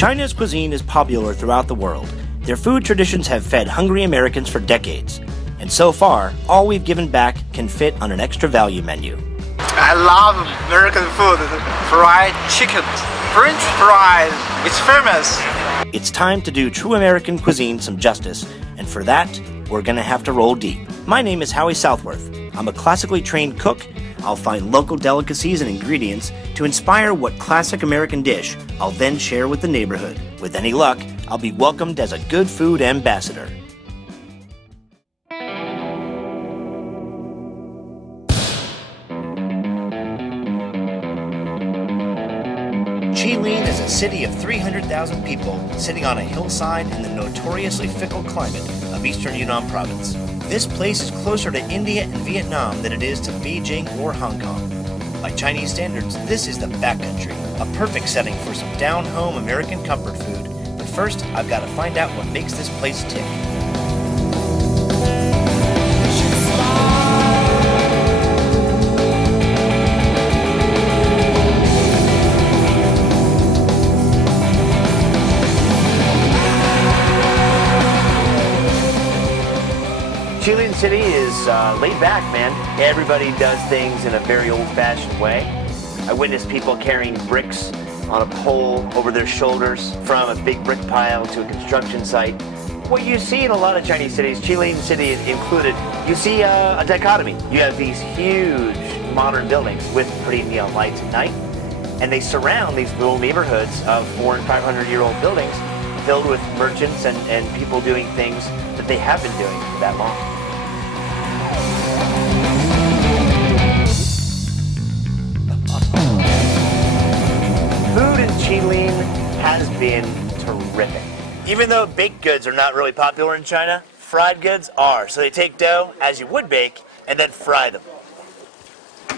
China's cuisine is popular throughout the world. Their food traditions have fed hungry Americans for decades. And so far, all we've given back can fit on an extra value menu. I love American food. Fried chicken, French fries, it's famous. It's time to do true American cuisine some justice, and for that, we're gonna have to roll deep. My name is Howie Southworth. I'm a classically trained cook. I'll find local delicacies and ingredients to inspire what classic American dish I'll then share with the neighborhood. With any luck, I'll be welcomed as a good food ambassador. Jilin is a city of 300,000 people sitting on a hillside in the notoriously fickle climate of eastern Yunnan province. This place is closer to India and Vietnam than it is to Beijing or Hong Kong. By Chinese standards, this is the backcountry, a perfect setting for some down-home American comfort food. But first, I've got to find out what makes this place tick. Jilin City is laid back, man. Everybody does things in a very old-fashioned way. I witnessed people carrying bricks on a pole over their shoulders from a big brick pile to a construction site. What you see in a lot of Chinese cities, Jilin City included, you see a dichotomy. You have these huge modern buildings with pretty neon lights at night, and they surround these little neighborhoods of 400- and 500-year-old buildings filled with merchants and people doing things that they have been doing for that long. Food in Jilin has been terrific. Even though baked goods are not really popular in China, fried goods are. So they take dough, as you would bake, and then fry them.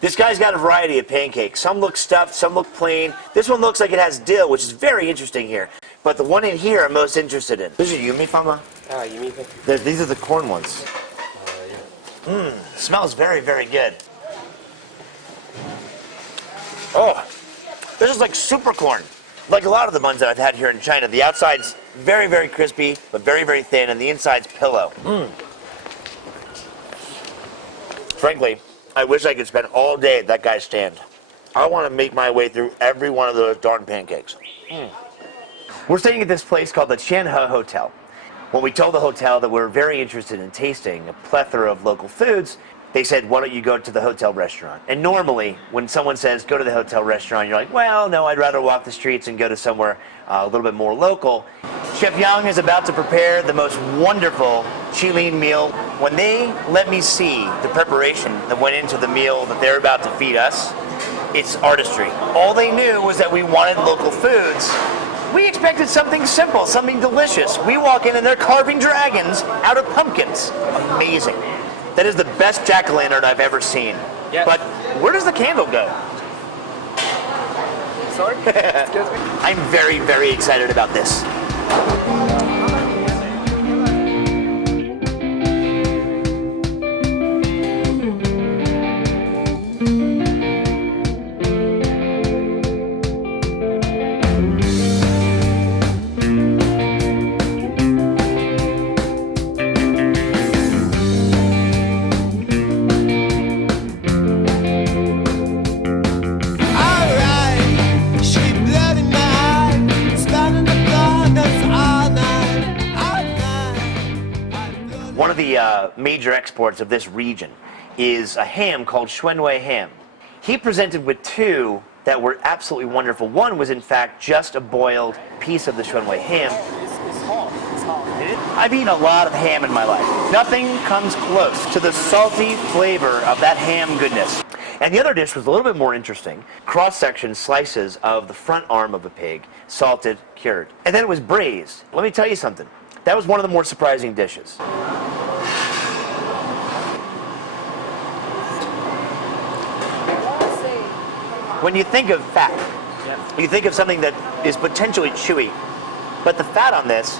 This guy's got a variety of pancakes. Some look stuffed, some look plain. This one looks like it has dill, which is very interesting here. But the one in here I'm most interested in. This is yumi fama? yumi. These are the corn ones. Smells very, very good. Oh, this is like super corn. Like a lot of the buns that I've had here in China. The outside's very, very crispy, but very, very thin, and the inside's pillow. Frankly, I wish I could spend all day at that guy's stand. I want to make my way through every one of those darn pancakes. We're staying at this place called the Tianhe Hotel. When we told the hotel that we're very interested in tasting a plethora of local foods, they said, why don't you go to the hotel restaurant? And normally, when someone says, go to the hotel restaurant, you're like, well, no, I'd rather walk the streets and go to somewhere a little bit more local. Chef Yang is about to prepare the most wonderful Jilin meal. When they let me see the preparation that went into the meal that they're about to feed us, it's artistry. All they knew was that we wanted local foods. We expected something simple, something delicious. We walk in and they're carving dragons out of pumpkins. Amazing. That is the best jack-o'-lantern I've ever seen. Yeah. But where does the candle go? Sorry? Excuse me? I'm very, very excited about this. One of the major exports of this region is a ham called Xuanwei ham. He presented with two that were absolutely wonderful. One was in fact just a boiled piece of the Xuanwei ham. It's hot. It's hot. I've eaten a lot of ham in my life. Nothing comes close to the salty flavor of that ham goodness. And the other dish was a little bit more interesting. Cross-section slices of the front arm of a pig, salted, cured. And then it was braised. Let me tell you something. That was one of the more surprising dishes. When you think of fat, you think of something that is potentially chewy, but the fat on this,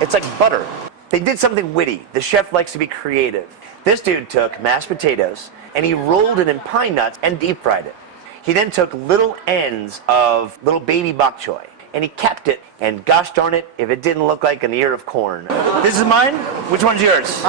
it's like butter. They did something witty. The chef likes to be creative. This dude took mashed potatoes and he rolled it in pine nuts and deep fried it. He then took little ends of little baby bok choy and he kept it. And gosh darn it, if it didn't look like an ear of corn. This is mine? Which one's yours?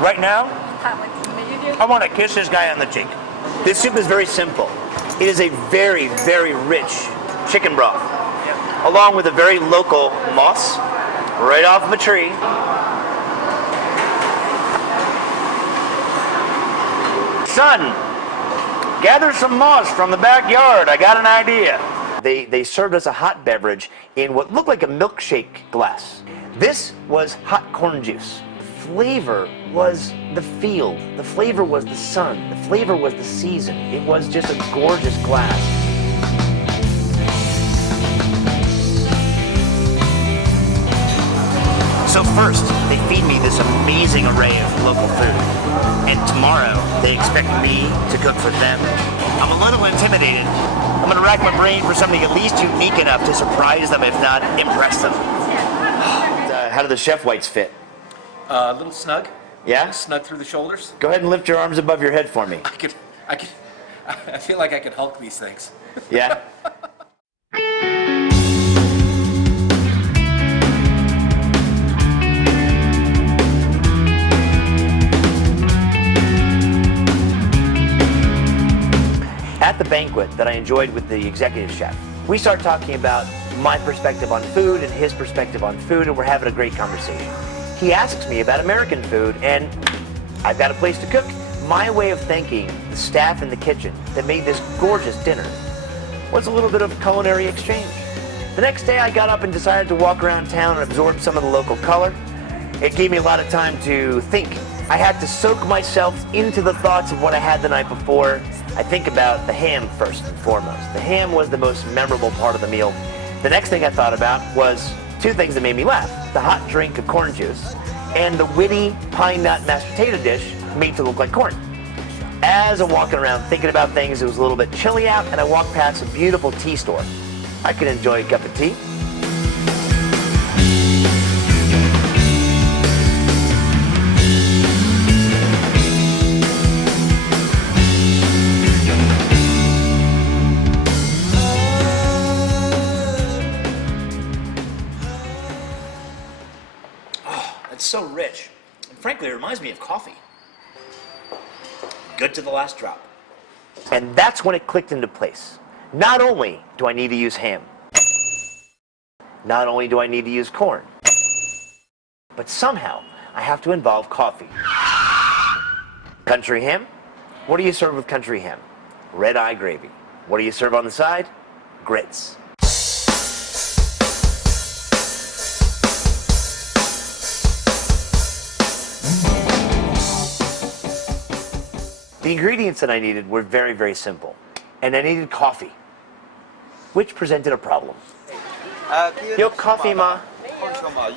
Right now, I want to kiss this guy on the cheek. This soup is very simple. It is a very, very rich chicken broth, along with a very local moss, right off of a tree. Son, gather some moss from the backyard. I got an idea. They served us a hot beverage in what looked like a milkshake glass. This was hot corn juice. Flavor was the field. The flavor was the sun. The flavor was the season. It was just a gorgeous glass. So first, they feed me this amazing array of local food. And tomorrow, they expect me to cook for them. I'm a little intimidated. I'm gonna rack my brain for something at least unique enough to surprise them, if not impress them. How do the chef whites fit? A little snug. Yeah? Snug through the shoulders. Go ahead and lift your arms above your head for me. I feel like I could Hulk these things. Yeah? At the banquet that I enjoyed with the executive chef, we start talking about my perspective on food and his perspective on food, and we're having a great conversation. He asks me about American food, and I've got a place to cook. My way of thanking the staff in the kitchen that made this gorgeous dinner was a little bit of culinary exchange. The next day I got up and decided to walk around town and absorb some of the local color. It gave me a lot of time to think. I had to soak myself into the thoughts of what I had the night before. I think about the ham first and foremost. The ham was the most memorable part of the meal. The next thing I thought about was two things that made me laugh. The hot drink of corn juice and the witty pine nut mashed potato dish made to look like corn. As I'm walking around thinking about things, it was a little bit chilly out, and I walked past a beautiful tea store. I could enjoy a cup of tea. It's so rich. And frankly, it reminds me of coffee. Good to the last drop. And that's when it clicked into place. Not only do I need to use ham, not only do I need to use corn, but somehow I have to involve coffee. Country ham? What do you serve with country ham? Red-eye gravy. What do you serve on the side? Grits. The ingredients that I needed were very, very simple. And I needed coffee, which presented a problem. Yo, coffee ma?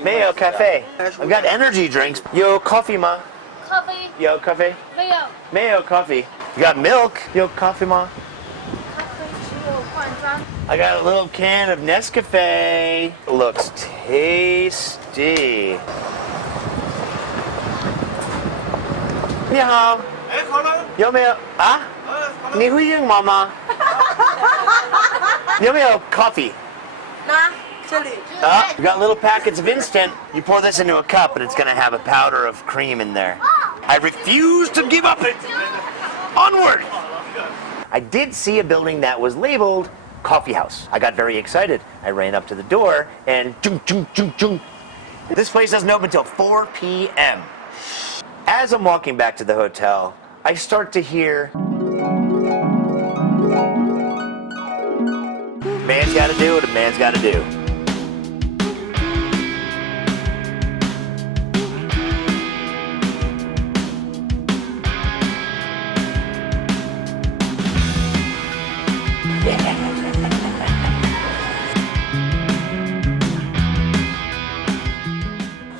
没有 cafe. I've got energy drinks. Yo, coffee ma? Coffee. Yo, coffee? 没有 Mayo coffee. You got milk? Yo, coffee ma? 咖啡只有罐装。 I got a little can of Nescafe. Looks tasty. 你好。有没有啊？你会英文吗？有没有 coffee? 拿这里。 We got little packets of instant. You pour this into a cup and it's going to have a powder of cream in there. I refuse to give up it. Onward. I did see a building that was labeled Coffee House. I got very excited. I ran up to the door and chung, chung, chung, chung. This place doesn't open until 4 p.m. As I'm walking back to the hotel, I start to hear, man's got to do what a man's got to do.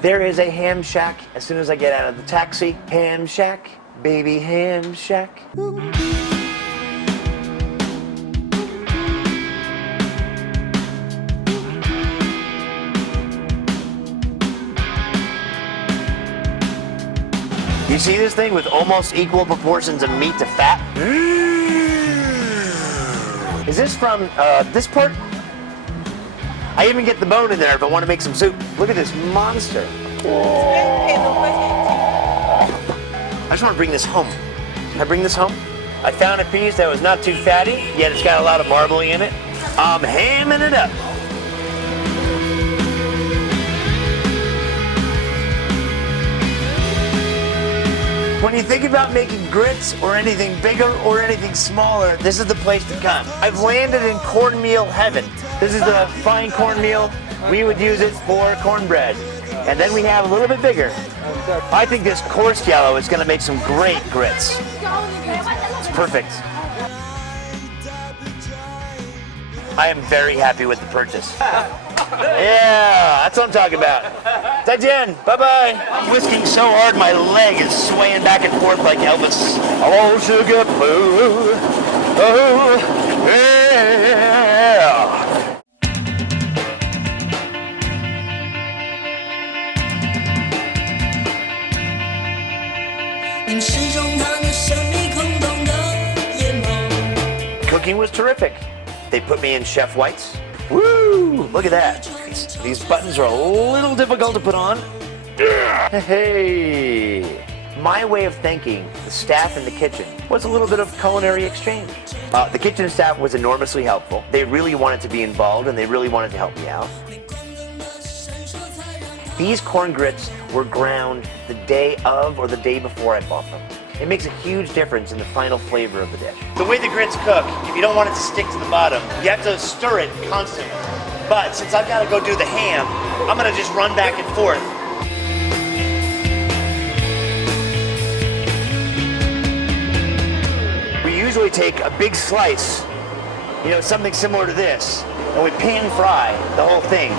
There is a ham shack as soon as I get out of the taxi. Ham shack, baby ham shack. You see this thing with almost equal proportions of meat to fat? Is this from this part? I even get the bone in there if I want to make some soup. Look at this monster. I just want to bring this home. Can I bring this home? I found a piece that was not too fatty, yet it's got a lot of marbling in it. I'm hamming it up. When you think about making grits or anything bigger or anything smaller, this is the place to come. I've landed in cornmeal heaven. This is the fine cornmeal. We would use it for cornbread. And then we have a little bit bigger. I think this coarse yellow is going to make some great grits. It's perfect. I am very happy with the purchase. Yeah, that's what I'm talking about. Zaijian, bye-bye. I'm whisking so hard my leg is swaying back and forth like Elvis. Oh, sugar boo. Oh, yeah. Cooking was terrific. They put me in chef whites. Woo! Look at that. These buttons are a little difficult to put on. Hey! My way of thanking the staff in the kitchen was a little bit of culinary exchange. The kitchen staff was enormously helpful. They really wanted to be involved and they really wanted to help me out. These corn grits were ground the day of or the day before I bought them. It makes a huge difference in the final flavor of the dish. The way the grits cook, if you don't want it to stick to the bottom, you have to stir it constantly. But since I've got to go do the ham, I'm going to just run back and forth. We usually take a big slice, something similar to this, and we pan fry the whole thing.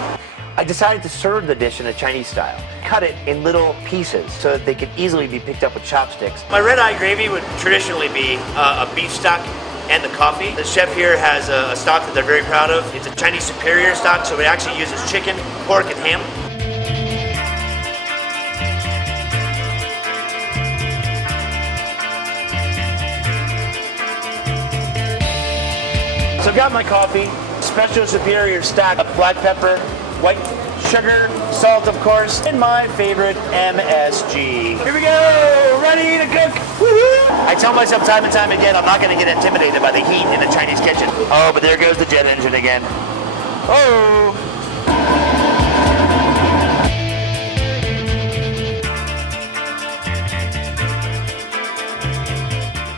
I decided to serve the dish in a Chinese style. Cut it in little pieces so that they could easily be picked up with chopsticks. My red-eye gravy would traditionally be a beef stock and the coffee. The chef here has a stock that they're very proud of. It's a Chinese superior stock, so it actually uses chicken, pork, and ham. So I've got my coffee, special superior stock of black pepper, white sugar, salt of course, and my favorite MSG. Here we go, ready to cook. Woo-hoo! I tell myself time and time again I'm not going to get intimidated by the heat in a Chinese kitchen. Oh, but there goes the jet engine again. Oh!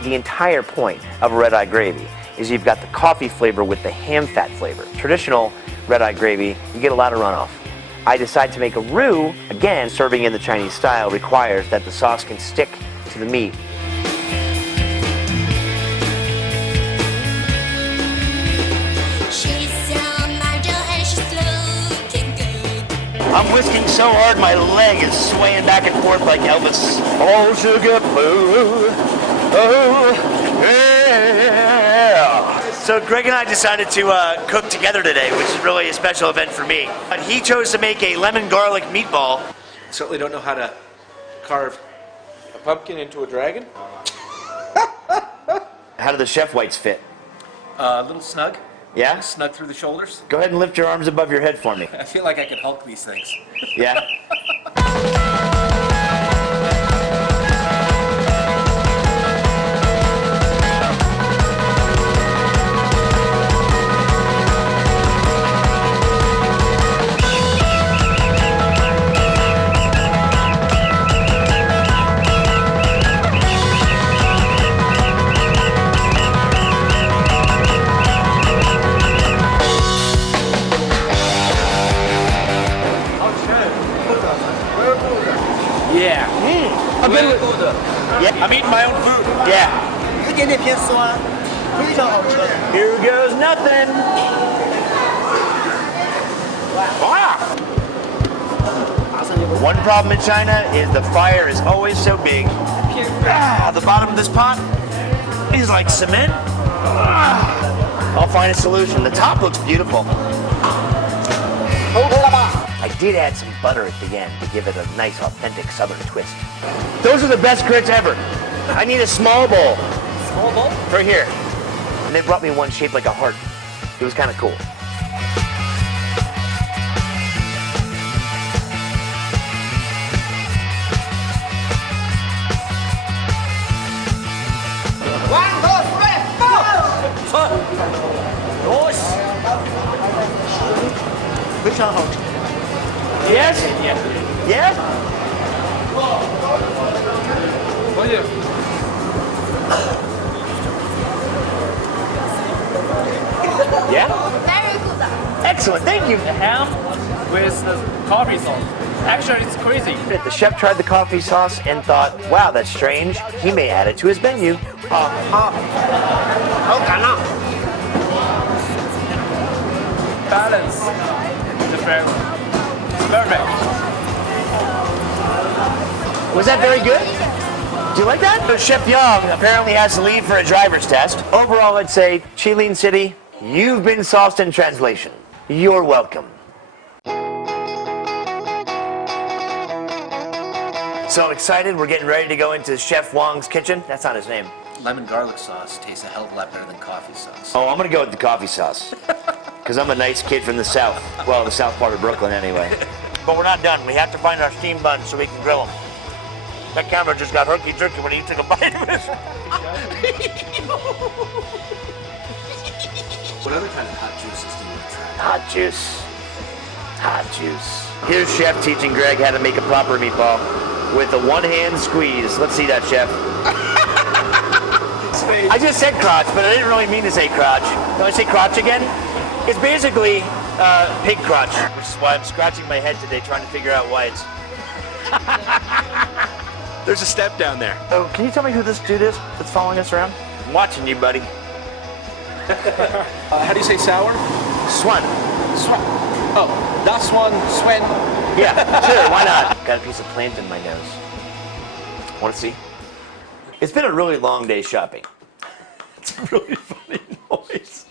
The entire point of red-eye gravy is you've got the coffee flavor with the ham fat flavor. Traditional red-eye gravy, you get a lot of runoff. I decide to make a roux. Again, serving in the Chinese style requires that the sauce can stick to the meat. I'm whisking so hard my leg is swaying back and forth like Elvis. Oh, sugar boo. Oh, yeah. So Greg and I decided to cook together today, which is really a special event for me. But he chose to make a lemon garlic meatball. Certainly don't know how to carve a pumpkin into a dragon. How do the chef whites fit? A little snug. Yeah? Snug through the shoulders. Go ahead and lift your arms above your head for me. I feel like I could Hulk these things. Yeah? Yeah. Yeah. I'm eating my own food. Yeah. Here goes nothing. Wow. One problem in China is the fire is always so big. The bottom of this pot is like cement. I'll find a solution. The top looks beautiful. I did add some butter at the end to give it a nice, authentic Southern twist. Those are the best grits ever. I need a small bowl. Small bowl? Right here. And they brought me one shaped like a heart. It was kind of cool. One, two, three, go! よし Which on hold? Yes? Yeah? Yeah? Very good. Excellent, thank you. The ham with the coffee sauce. Actually, it's crazy. The chef tried the coffee sauce and thought, wow, that's strange. He may add it to his menu. 好感了。 Balance the flavor. It's perfect. Was that very good? Do you like that? So Chef Young apparently has to leave for a driver's test. Overall, I'd say, Chilin City, you've been sauced in translation. You're welcome. So excited, we're getting ready to go into Chef Wong's kitchen. That's not his name. Lemon garlic sauce tastes a hell of a lot better than coffee sauce. Oh, I'm gonna go with the coffee sauce. Because I'm a nice kid from the south. Well, the south part of Brooklyn anyway. But we're not done. We have to find our steam buns so we can grill them. That camera just got herky-jerky when he took a bite of it. What other kind of hot juices do you want to try? Hot juice. Hot juice. Here's Chef teaching Greg how to make a proper meatball with a one-hand squeeze. Let's see that, Chef. I just said crotch, but I didn't really mean to say crotch. Can I say crotch again? It's basically pig crotch, which is why I'm scratching my head today trying to figure out why it's... There's a step down there. Oh, can you tell me who this dude is that's following us around? I'm watching you, buddy. How do you say sour? Swan. Oh, that's one, Swen. Yeah, sure, why not? Got a piece of plant in my nose. Want to see? It's been a really long day shopping. It's a really funny noise.